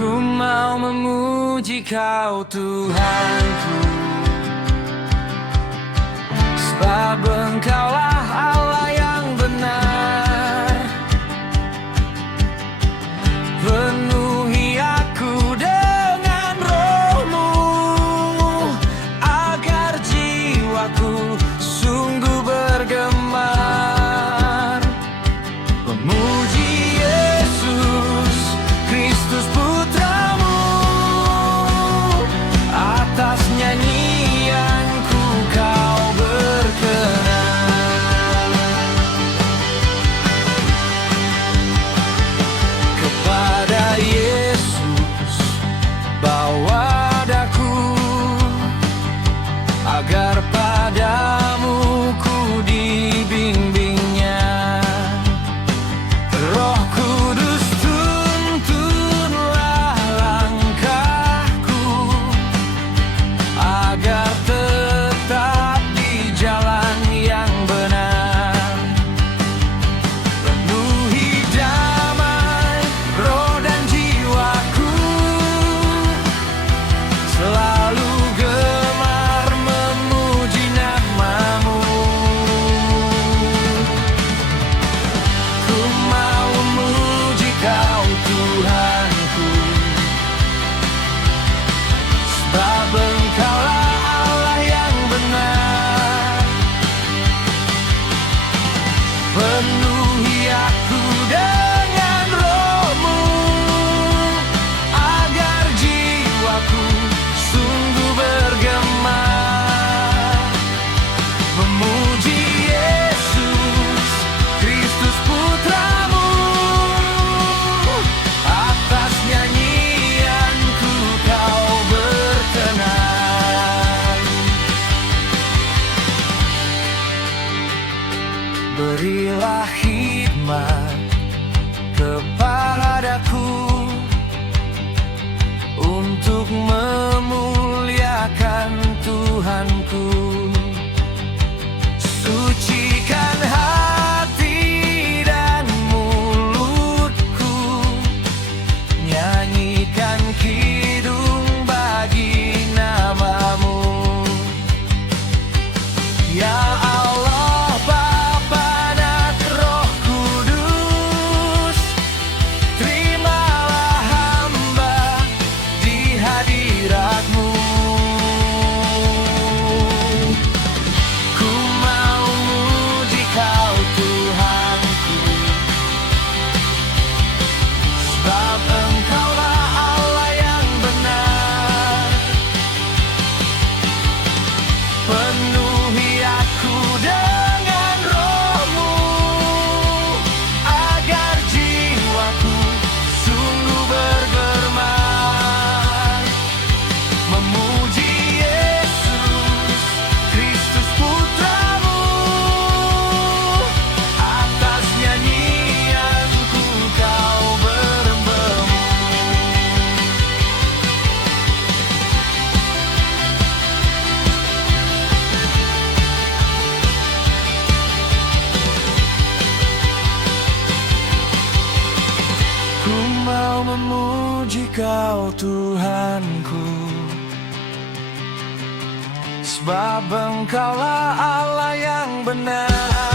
Ku mau memuji Kau Tuhanku, sebab Engkaulah Allah yang benar. Penuhi aku dengan Roh-Mu, agar jiwaku sungguh bergemar, memuji Yesus Kristus Putra-Mu. Atas nyanyianku Kau berkenan. Kepada Yesus bawa daku, agar padamu ku dibimbingnya. Roh Kudus tuntunlah langkahku, agar tetap di jalan yang benar. Penuhi damai roh dan jiwaku, selalu gemar memuji nama-Mu. Ku mau memuji Kau Tuhanku, sebab Engkaulah Allah yang benar. Penuhi aku dengan Roh-Mu, agar jiwaku sungguh bergemar, memuji Yesus Kristus Putra-Mu. Atas nyanyianku Kau berkenan. Berilah hikmat kepadaku untuk memuliakan Tuhanku. Sucikan hati dan mulutku, nyanyikan kidung bagi nama-Mu. Ya Allah, Bapa dan Roh Kudus, terimalah hamba di hadirat-Mu. Ku mau muji Kau Tuhanku, sebab Engkaulah Allah yang benar. Penuhi aku dengan Roh-Mu, agar jiwaku sungguh bergemar, memuji Yesus Kristus Putra-Mu. Atas nyanyianku Kau berembemu. Ku mau memuji Kau Tuhanku, sebab Engkaulah Allah yang benar.